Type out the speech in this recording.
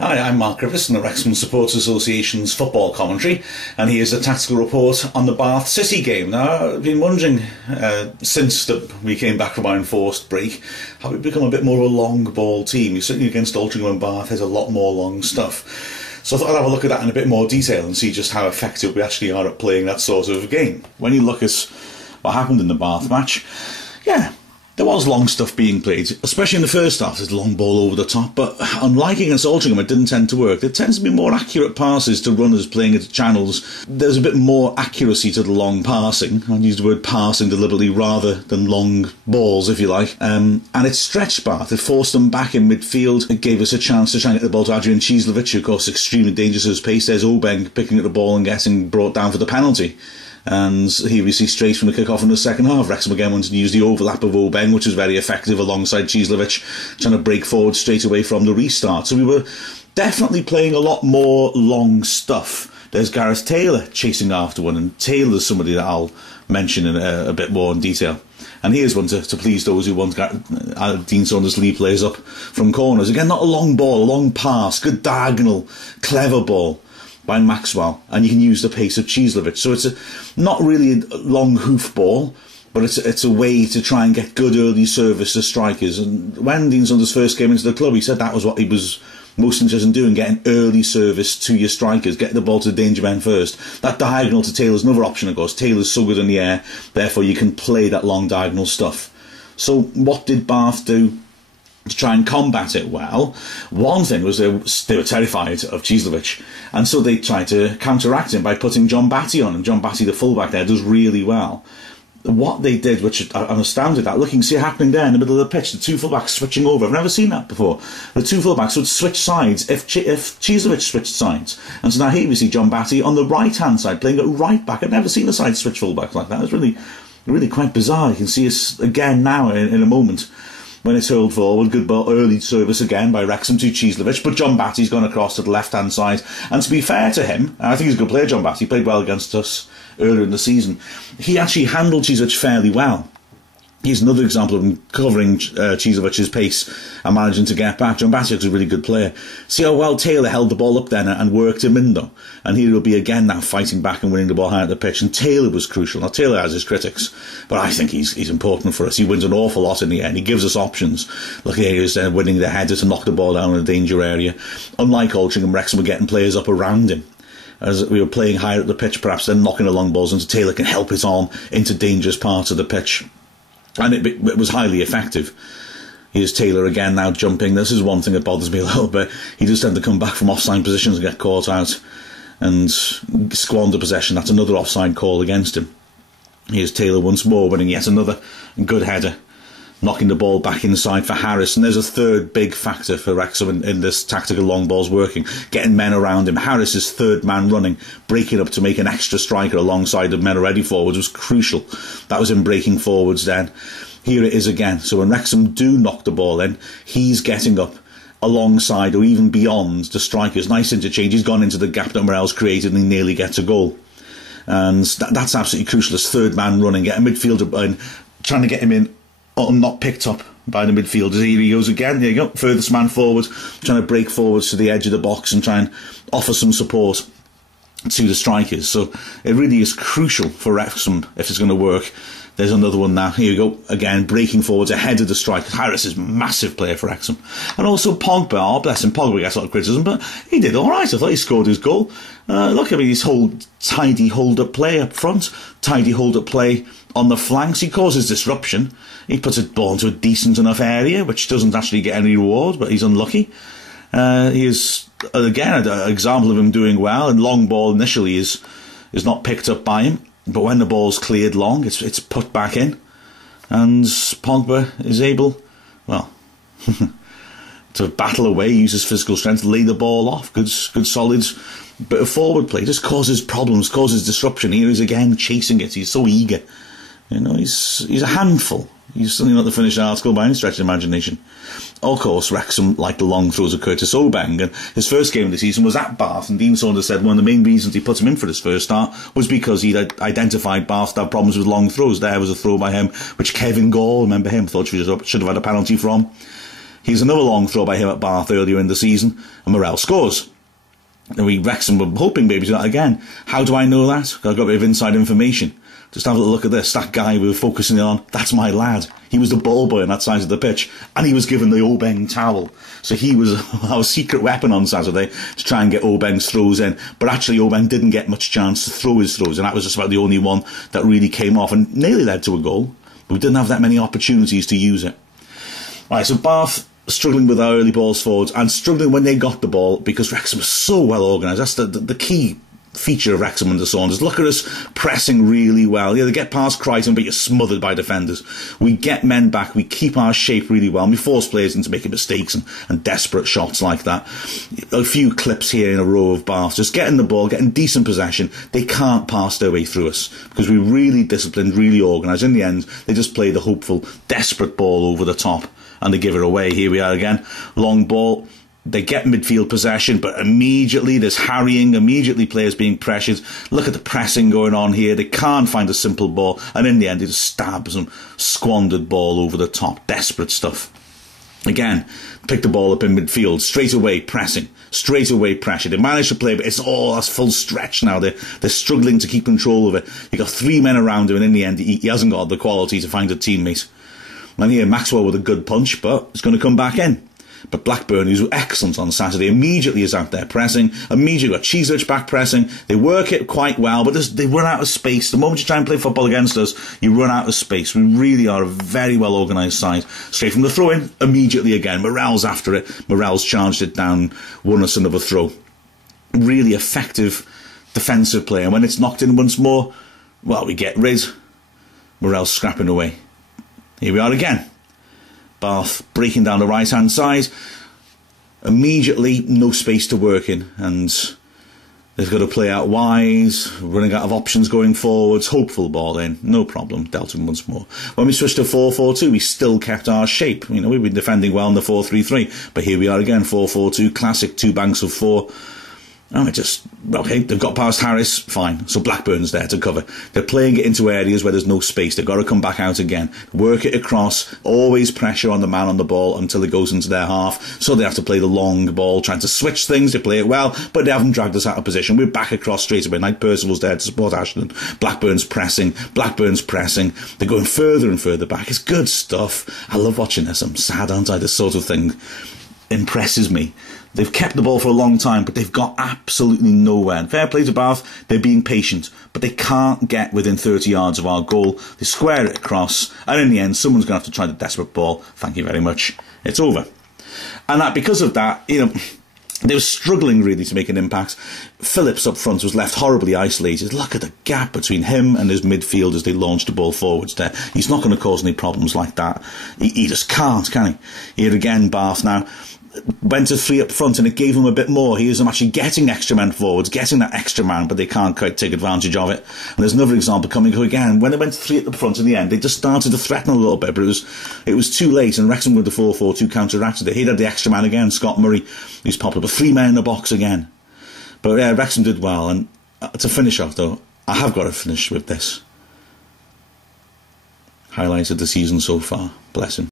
Hi, I'm Mark Griffiths from the Wrexham Supporters Association's football commentary, and here's a tactical report on the Bath City game. Now, I've been wondering, since we came back from our enforced break, have we become a bit more of a long ball team? Certainly against Altrincham and Bath, there's a lot more long stuff. So I thought I'd have a look at that in a bit more detail and see just how effective we actually are at playing that sort of game. When you look at what happened in the Bath match, yeah, there was long stuff being played, especially in the first half. There's a long ball over the top, but unlike against Altrincham, it didn't tend to work. There tends to be more accurate passes to runners playing at channels. There's a bit more accuracy to the long passing. I use the word passing deliberately rather than long balls, if you like. And it stretched Bath. It forced them back in midfield. It gave us a chance to try and get the ball to Adrian Cieslewicz, who, of course, extremely dangerous at his pace. There's Obeng picking up the ball and getting brought down for the penalty. And here we see straight from the kick-off in the second half, Wrexham again wanted to use the overlap of Obeng, which was very effective, alongside Cieslewicz, trying to break forward straight away from the restart. So we were definitely playing a lot more long stuff. There's Gareth Taylor chasing after one, and Taylor's somebody that I'll mention in a bit more in detail. And here's one to please those who want Dean Saunders lead players up from corners. Again, not a long ball, a long pass, good diagonal, clever ball by Maxwell, and you can use the pace of Cieslewicz. So it's not really a long hoof ball, but it's a way to try and get good early service to strikers. And when Dean Saunders first came into the club, he said that was what he was most interested in doing, getting early service to your strikers, getting the ball to the danger men first. That diagonal to Taylor's another option, of course. Taylor's so good in the air, therefore you can play that long diagonal stuff. So what did Bath do to try and combat it? Well, one thing was they were terrified of Cieslewicz, and so they tried to counteract him by putting John Batty on, and John Batty, the fullback there, does really well. What they did, which I'm astounded at, looking, see it happening there in the middle of the pitch, the two fullbacks switching over. I've never seen that before. The two fullbacks would switch sides if Cieslewicz switched sides. And so now here we see John Batty on the right-hand side, playing at right back. I've never seen a side switch fullback like that. It's really quite bizarre. You can see us again now in a moment, when it's hurled forward. Good ball, early service again by Wrexham to Cieslewicz, but John Batty's gone across to the left-hand side. And to be fair to him, and I think he's a good player, John Batty, he played well against us earlier in the season, he actually handled Cieslewicz fairly well. He's another example of him covering Cieslewicz's pace and managing to get back. John Batty is a really good player. See how well Taylor held the ball up then and worked him in, though. And here he'll be again now fighting back and winning the ball high at the pitch. And Taylor was crucial. Now, Taylor has his critics, but I think he's important for us. He wins an awful lot in the end. He gives us options. Look, here he is winning the header to knock the ball down in a danger area. Unlike Altrincham, Wrexham were getting players up around him. As we were playing higher at the pitch, perhaps then knocking the long balls into Taylor can help it on into dangerous parts of the pitch. And it was highly effective. Here's Taylor again now jumping. This is one thing that bothers me a little bit. He does tend to come back from offside positions and get caught out and squander possession. That's another offside call against him. Here's Taylor once more winning yet another good header, knocking the ball back inside for Harris. And there's a third big factor for Wrexham in this tactical long balls working, getting men around him. Harris's third man running, breaking up to make an extra striker alongside the men already forwards was crucial. That was him breaking forwards then. Here it is again. So when Wrexham do knock the ball in, he's getting up alongside or even beyond the strikers. Nice interchange. He's gone into the gap that Morell's created and he nearly gets a goal. And that's absolutely crucial. His third man running, getting midfielder in, trying to get him in, not picked up by the midfielders. Here he goes again. There you go, furthest man forward, trying to break forwards to the edge of the box and try and offer some support to the strikers. So it really is crucial for Wrexham if it's going to work. There's another one now. Here we go again, breaking forwards ahead of the strikers. Harris is a massive player for Wrexham. And also Pogba. Oh, bless him. Pogba gets a lot of criticism, but he did all right. I thought he scored his goal. Look, I mean, his whole tidy hold-up play up front, tidy hold-up play on the flanks. He causes disruption. He puts a ball into a decent enough area, which doesn't actually get any reward, but he's unlucky. He is, again, an example of him doing well. And long ball initially is not picked up by him, but when the ball's cleared long, it's put back in. And Pogba is able, well, to battle away, use his physical strength, lay the ball off. Good solid bit of forward play. Just causes problems, causes disruption. Here he's again chasing it. He's so eager. You know, he's a handful. He's certainly not the finished article by any stretch of imagination. Of course, Wrexham like the long throws of Curtis Obeng, and his first game of the season was at Bath, and Dean Saunders said one of the main reasons he put him in for his first start was because he'd identified Bath to have problems with long throws. There was a throw by him, which Kevin Gall, remember him, thought should have had a penalty from. Here's another long throw by him at Bath earlier in the season, and Morrell scores. And Wrexham were hoping maybe to do that again. How do I know that? I've got a bit of inside information. Just have a look at this. That guy we were focusing on, that's my lad. He was the ball boy on that side of the pitch, and he was given the Obeng towel. So he was our secret weapon on Saturday to try and get Obeng's throws in. But actually Obeng didn't get much chance to throw his throws, and that was just about the only one that really came off and nearly led to a goal. But we didn't have that many opportunities to use it. Right, so Bath struggling with our early balls forwards and struggling when they got the ball because Wrexham was so well organised. That's the key feature of Wrexham under Saunders. Look at us pressing really well. Yeah, they get past Crichton, but you're smothered by defenders. We get men back, we keep our shape really well, and we force players into making mistakes and desperate shots like that. A few clips here in a row of Bath, just getting the ball, getting decent possession. They can't pass their way through us because we're really disciplined, really organised. In the end, they just play the hopeful, desperate ball over the top, and they give it away. Here we are again. Long ball. They get midfield possession, but immediately there's harrying, immediately players being pressured. Look at the pressing going on here. They can't find a simple ball, and in the end, they just stab some squandered ball over the top. Desperate stuff. Again, pick the ball up in midfield, straight away pressing, straight away pressure. They manage to play, but it's all that's full stretch now. They're struggling to keep control of it. You've got three men around him, and in the end, he hasn't got the quality to find a teammate. And here, Maxwell with a good punch, but it's going to come back in. But Blackburn, who's excellent on Saturday, immediately is out there pressing. Immediately got Cheesewich back pressing. They work it quite well, but they run out of space. The moment you try and play football against us, you run out of space. We really are a very well organised side. Straight from the throw-in, immediately again. Morrell's after it. Morrell's charged it down, won us another throw. Really effective defensive play. And when it's knocked in once more, well, we get rid. Morrell's scrapping away. Here we are again. Bath breaking down the right-hand side. Immediately, no space to work in. And they've got to play out wide, running out of options going forwards. Hopeful ball in, no problem. Dealt him once more. When we switched to 4-4-2, we still kept our shape. You know, we've been defending well in the 4-3-3. But here we are again, 4-4-2, classic two banks of four. Oh, okay, they've got past Harris, fine. So Blackburn's there to cover. They're playing it into areas where there's no space. They've got to come back out again. Work it across. Always pressure on the man on the ball until it goes into their half. So they have to play the long ball, trying to switch things. They play it well, but they haven't dragged us out of position. We're back across straight away. Knight Percival's there to support Ashton. Blackburn's pressing. They're going further and further back. It's good stuff. I love watching this. I'm sad, aren't I? This sort of thing impresses me. They've kept the ball for a long time, but they've got absolutely nowhere. And fair play to Bath, they're being patient, but they can't get within 30 yards of our goal. They square it across, and in the end, someone's going to have to try the desperate ball. Thank you very much. It's over. And that because of that, you know, they were struggling really to make an impact. Phillips up front was left horribly isolated. Look at the gap between him and his midfield as they launched the ball forwards there. He's not going to cause any problems like that. He just can't, can he? Here again, Bath now went to three up front, and it gave them a bit more. Here's them actually getting extra men forwards, getting that extra man, but they can't quite take advantage of it. And there's another example coming again. When they went to three at the front in the end, they just started to threaten a little bit, but it was too late, and Wrexham with the 4-4-2 counteracted it. He had the extra man again, Scott Murray, who's popular, but three men in the box again. But yeah, Wrexham did well, and to finish off though, I have got to finish with this. Highlights of the season so far. Bless him.